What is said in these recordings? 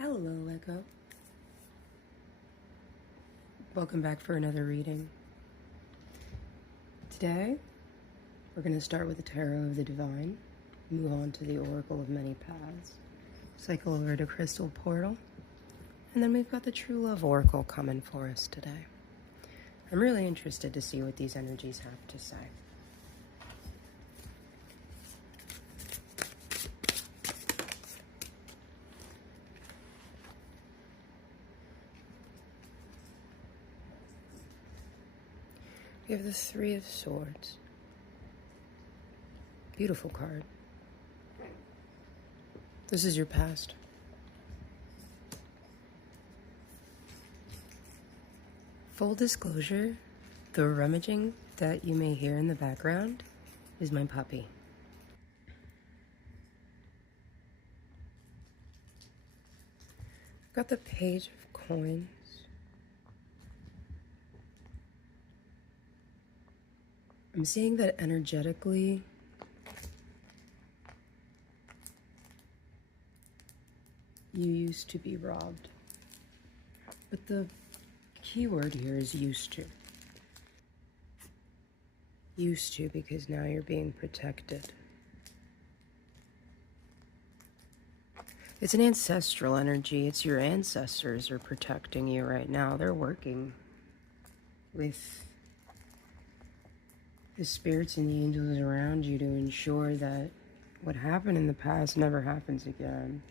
Hello, Echo. Welcome back for another reading. Today, we're going to start with the Tarot of the Divine, move on to the Oracle of Many Paths, cycle over to Crystal Portal, and then we've got the True Love Oracle coming for us today. I'm really interested to see what these energies have to say. We have the Three of Swords. Beautiful card. This is your past. Full disclosure, the rummaging that you may hear in the background is my puppy. I've got the Page of Coins. I'm seeing that energetically, you used to be robbed. But the key word here is used to. Used to, because now you're being protected. It's an ancestral energy. It's your ancestors are protecting you right now. They're working with the spirits and the angels around you to ensure that what happened in the past never happens again.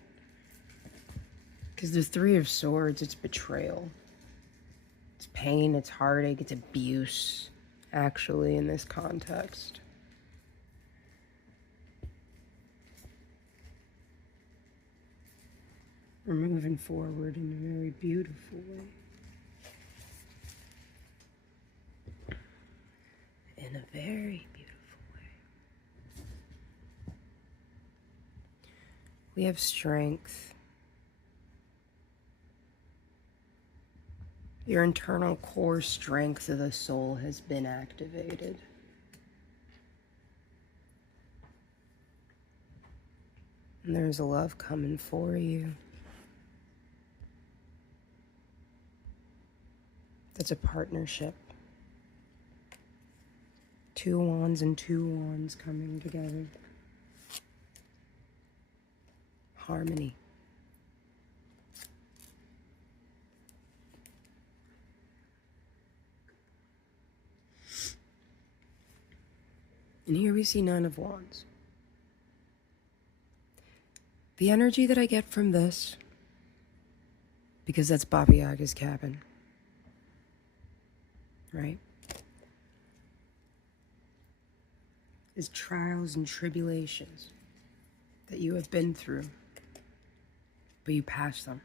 Because the Three of Swords, it's betrayal. It's pain, it's heartache, it's abuse, actually, in this context. We're moving forward in a very beautiful way. In a very beautiful way. We have strength. Your internal core strength of the soul has been activated. And there's a love coming for you. That's a partnership. Two wands and two wands coming together. Harmony. And here we see Nine of Wands. The energy that I get from this, because that's Baba Yaga's cabin, right? Is trials and tribulations that you have been through, but you passed them.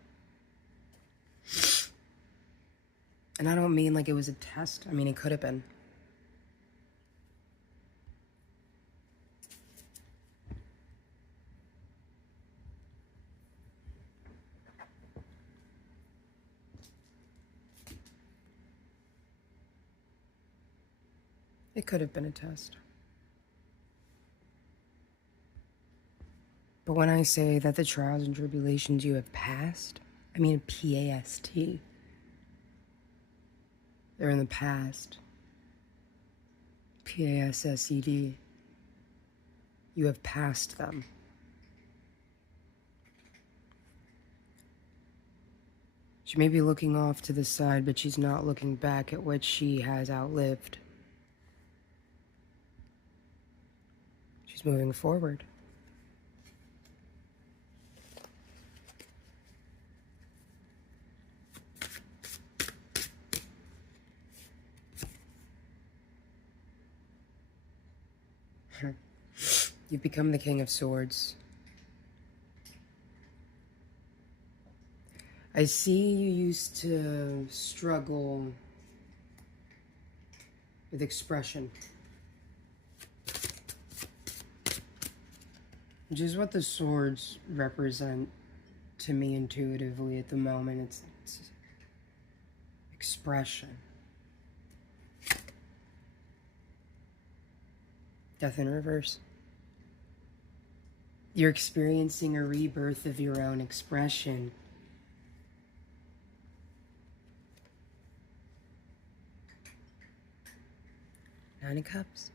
And I don't mean like it was a test. I mean, it could have been. It could have been a test. But when I say that the trials and tribulations you have passed, I mean P-A-S-T. They're in the past. P-A-S-S-E-D. You have passed them. She may be looking off to the side, but she's not looking back at what she has outlived. She's moving forward. You've become the King of Swords. I see you used to struggle with expression, which is what the swords represent to me intuitively at the moment. It's expression. Death in reverse. You're experiencing a rebirth of your own expression Nine of Cups.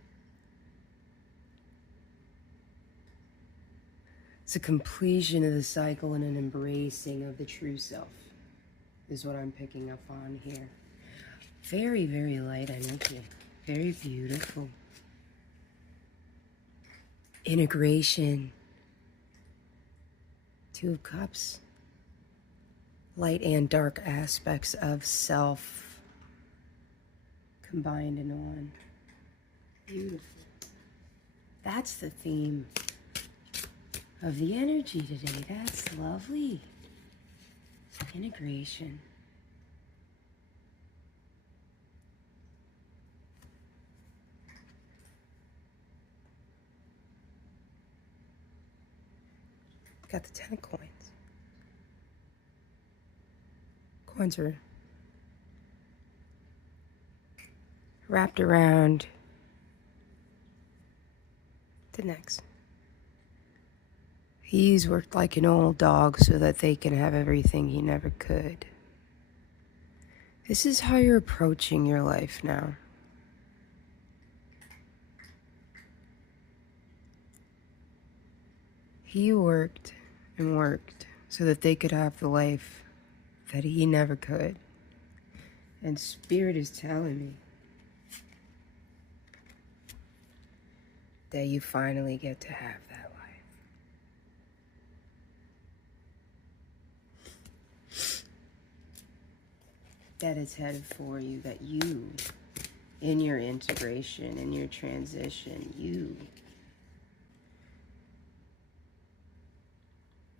It's a completion of the cycle and an embracing of the true self, is what I'm picking up on here. Very, very light energy. Very beautiful. Integration. Two of Cups. Light and dark aspects of self combined in one. Beautiful. That's the theme of the energy today. That's lovely. Integration. Got the 10 of coins. Coins are wrapped around the necks. He's worked like an old dog so that they can have everything he never could. This is how you're approaching your life now. He worked and worked so that they could have the life that he never could. And Spirit is telling me that you finally get to have that life. That it's headed for you, that you, in your integration, in your transition,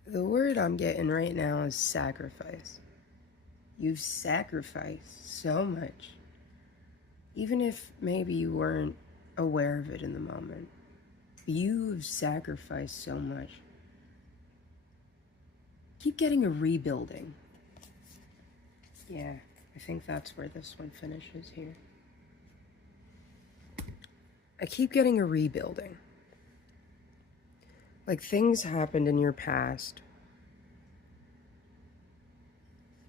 the word I'm getting right now is sacrifice. You've sacrificed so much, even if maybe you weren't aware of it in the moment. You've sacrificed so much. Keep getting a rebuilding. Yeah, I think that's where this one finishes here. I keep getting a rebuilding. Like things happened in your past.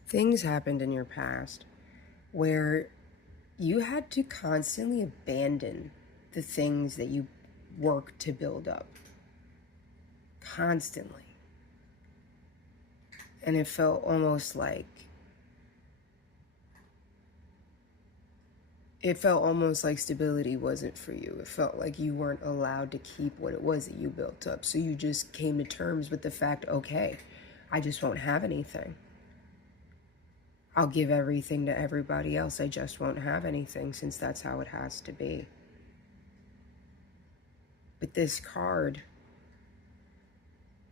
Things happened in your past where you had to constantly abandon the things that you worked to build up. Constantly. And it felt almost like stability wasn't for you. It felt like you weren't allowed to keep what it was that you built up. So you just came to terms with the fact, okay, I just won't have anything. I'll give everything to everybody else. I just won't have anything since that's how it has to be. But this card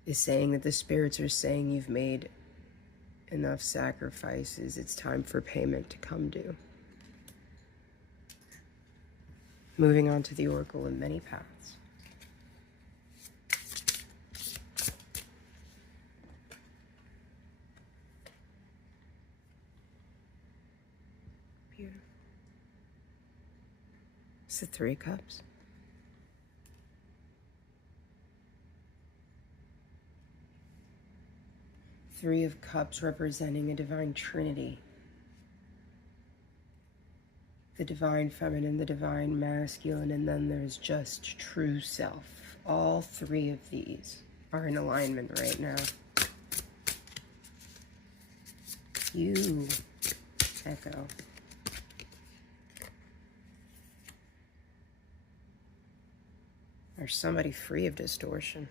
is saying that the spirits are saying you've made enough sacrifices. It's time for payment to come due. Moving on to the Oracle in Many Paths. Beautiful. It's the Three of Cups. Three of Cups representing a divine trinity. The divine feminine, the divine masculine, and then there's just true self. All three of these are in alignment right now. You, Echo. Are somebody free of distortion.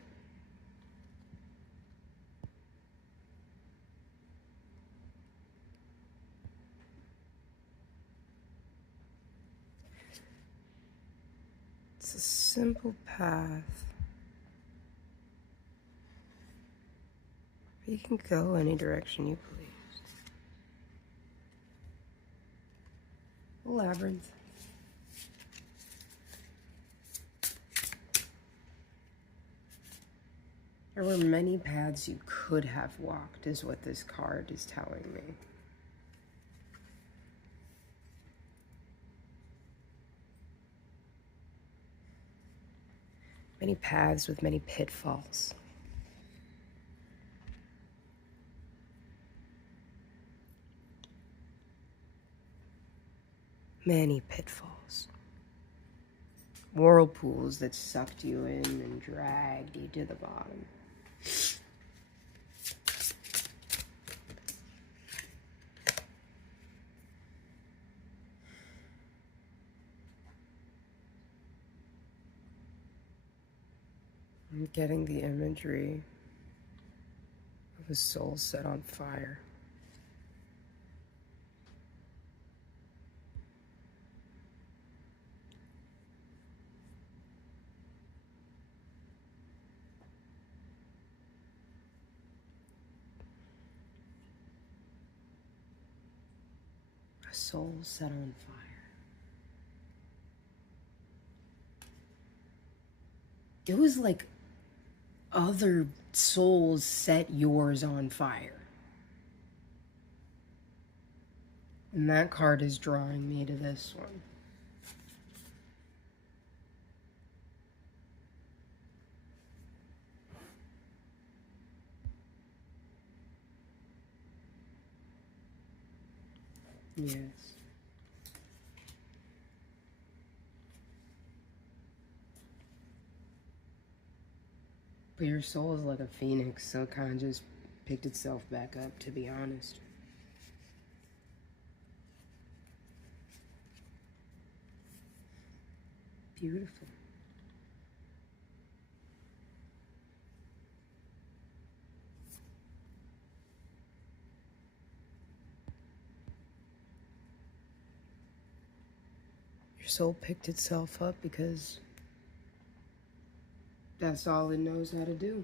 It's a simple path. You can go any direction you please. A labyrinth. There were many paths you could have walked, is what this card is telling me. Many paths with many pitfalls. Many pitfalls. whirlpools that sucked you in and dragged you to the bottom. I'm getting the imagery of a soul set on fire. A soul set on fire. It was like other souls set yours on fire. And that card is drawing me to this one. Yes. But your soul is like a phoenix, so it kind of just picked itself back up, to be honest. Beautiful. Your soul picked itself up because that's all it knows how to do.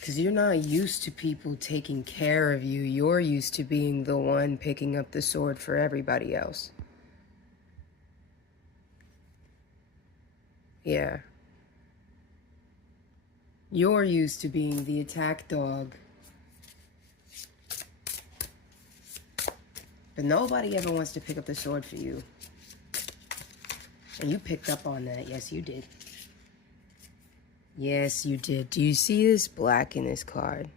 Because you're not used to people taking care of you. You're used to being the one picking up the sword for everybody else. Yeah. You're used to being the attack dog. But nobody ever wants to pick up the sword for you. And you picked up on that. Yes, you did. Yes, you did. Do you see this black in this card?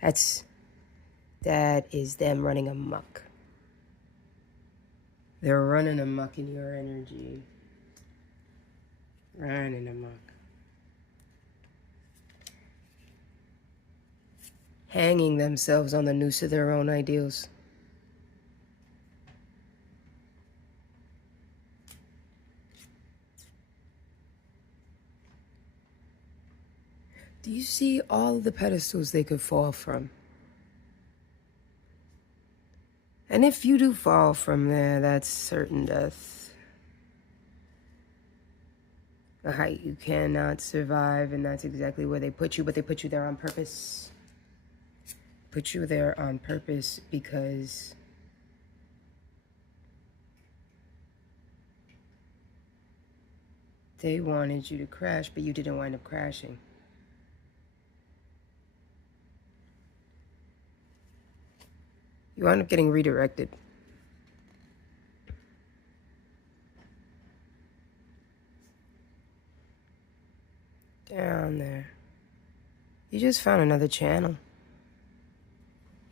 That is them running amok. They're running amok in your energy. Running amok. Hanging themselves on the noose of their own ideals. Do you see all the pedestals they could fall from? And if you do fall from there, that's certain death. A height you cannot survive, and that's exactly where they put you, but they put you there on purpose. Put you there on purpose because they wanted you to crash, but you didn't wind up crashing. You wind up getting redirected. Down there. You just found another channel.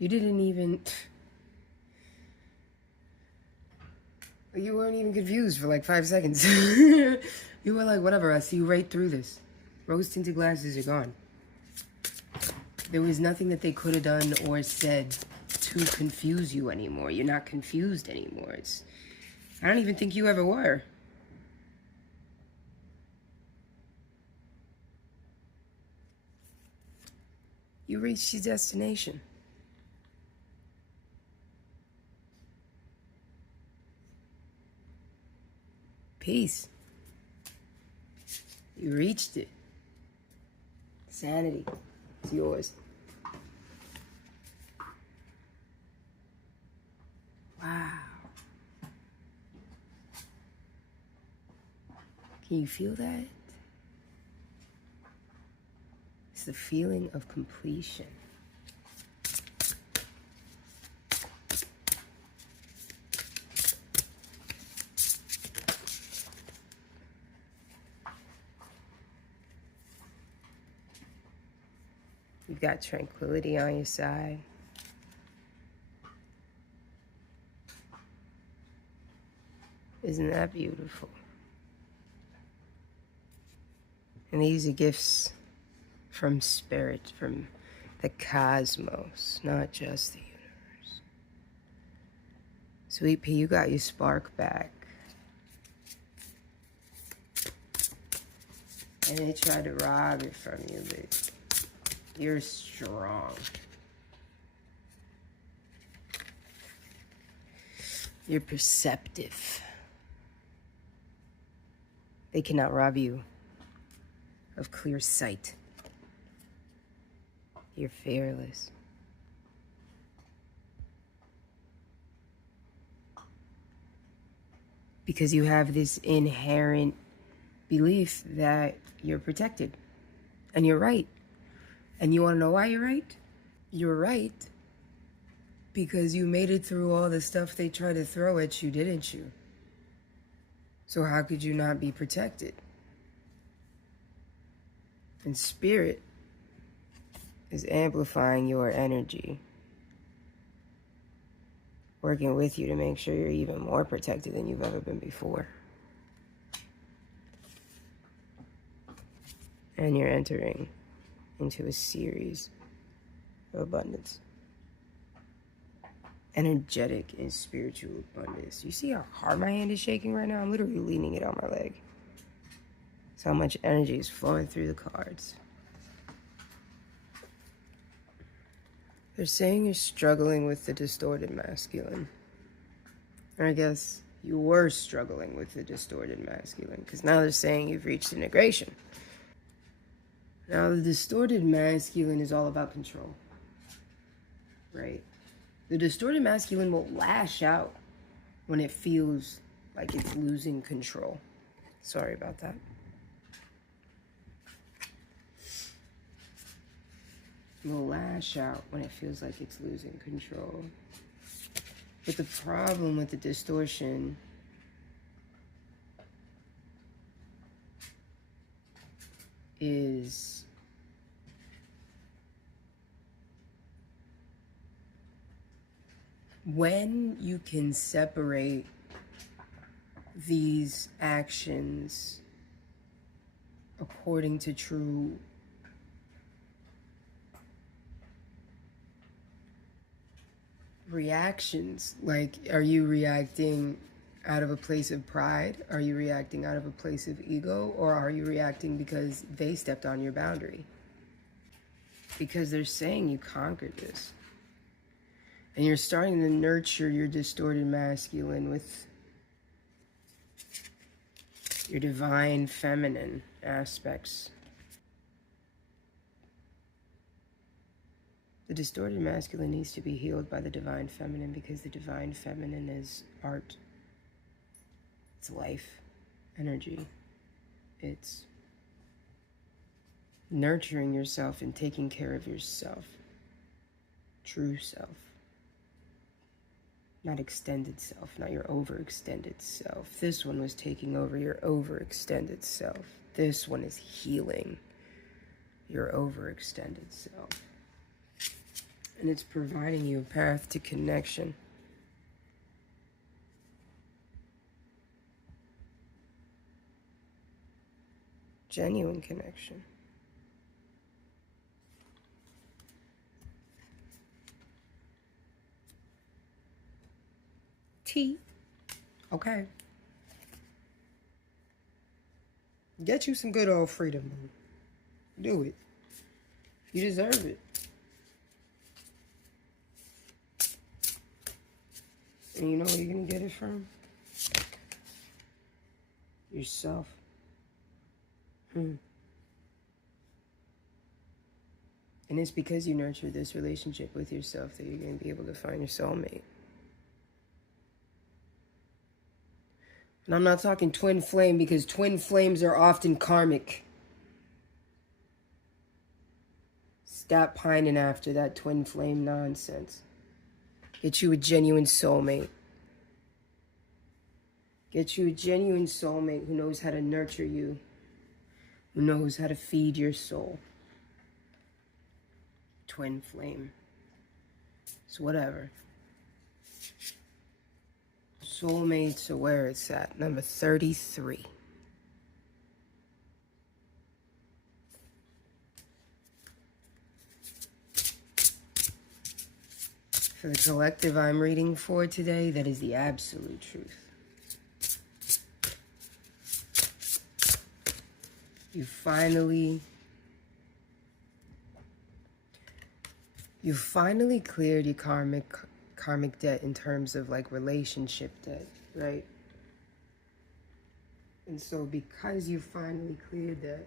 You didn't even... You weren't even confused for like 5 seconds. You were like, whatever, I see right through this. Rose-tinted glasses are gone. There was nothing that they could have done or said to confuse you anymore. You're not confused anymore. I don't even think you ever were. You reached your destination. Peace. You reached it. Sanity. It's yours. Wow. Can you feel that? It's the feeling of completion. You've got tranquility on your side. Isn't that beautiful? And these are gifts from spirit, from the cosmos, not just the universe. Sweet pea, you got your spark back. And they tried to rob it from you, but you're strong. You're perceptive. They cannot rob you of clear sight. You're fearless. Because you have this inherent belief that you're protected. And you're right. And you want to know why you're right? You're right because you made it through all the stuff they tried to throw at you, didn't you? So how could you not be protected? And spirit is amplifying your energy, working with you to make sure you're even more protected than you've ever been before. And you're entering into a series of abundance. Energetic and spiritual abundance. You see how hard my hand is shaking right now? I'm literally leaning it on my leg. That's how much energy is flowing through the cards. They're saying you're struggling with the distorted masculine. Or I guess you were struggling with the distorted masculine, because now they're saying you've reached integration. Now the distorted masculine is all about control, right? The distorted masculine will lash out when it feels like it's losing control. Sorry about that. It will lash out when it feels like it's losing control. But the problem with the distortion is when you can separate these actions according to true reactions. Like, are you reacting out of a place of pride? Are you reacting out of a place of ego? Or are you reacting because they stepped on your boundary? Because they're saying you conquered this. And you're starting to nurture your distorted masculine with your divine feminine aspects. The distorted masculine needs to be healed by the divine feminine, because the divine feminine is art. It's life, energy. It's nurturing yourself and taking care of yourself. True self. Not extended self, not your overextended self. This one was taking over your overextended self. This one is healing your overextended self. And it's providing you a path to connection. Genuine connection. Tea. Okay. Get you some good old freedom, boo. Do it. You deserve it. And you know where you're going to get it from? Yourself. And it's because you nurture this relationship with yourself that you're going to be able to find your soulmate. And I'm not talking twin flame, because twin flames are often karmic. Stop pining after that twin flame nonsense. Get you a genuine soulmate. Get you a genuine soulmate who knows how to nurture you, who knows how to feed your soul. Twin flame. It's whatever. Soulmates are where it's at. Number 33. For the collective I'm reading for today, that is the absolute truth. You finally cleared your karmic debt in terms of like relationship debt, right? And so because you finally cleared that,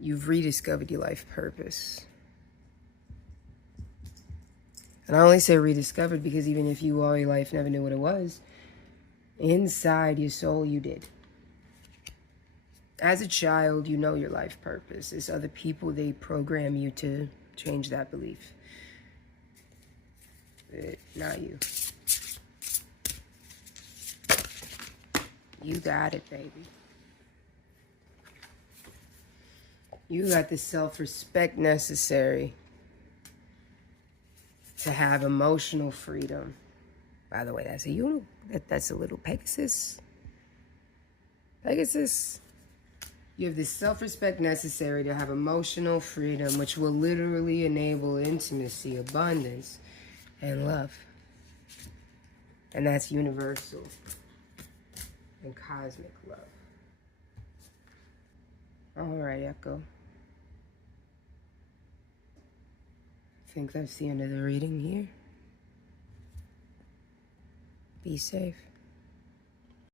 you've rediscovered your life purpose. And I only say rediscovered because even if you all your life never knew what it was, inside your soul you did. As a child, you know your life purpose. It's other people, they program you to change that belief. But not you. You got it, baby. You got the self-respect necessary to have emotional freedom. By the way, that's a little Pegasus. Pegasus. You have the self-respect necessary to have emotional freedom, which will literally enable intimacy, abundance, and love. And that's universal and cosmic love. All right, Echo. I think that's the end of the reading here. Be safe.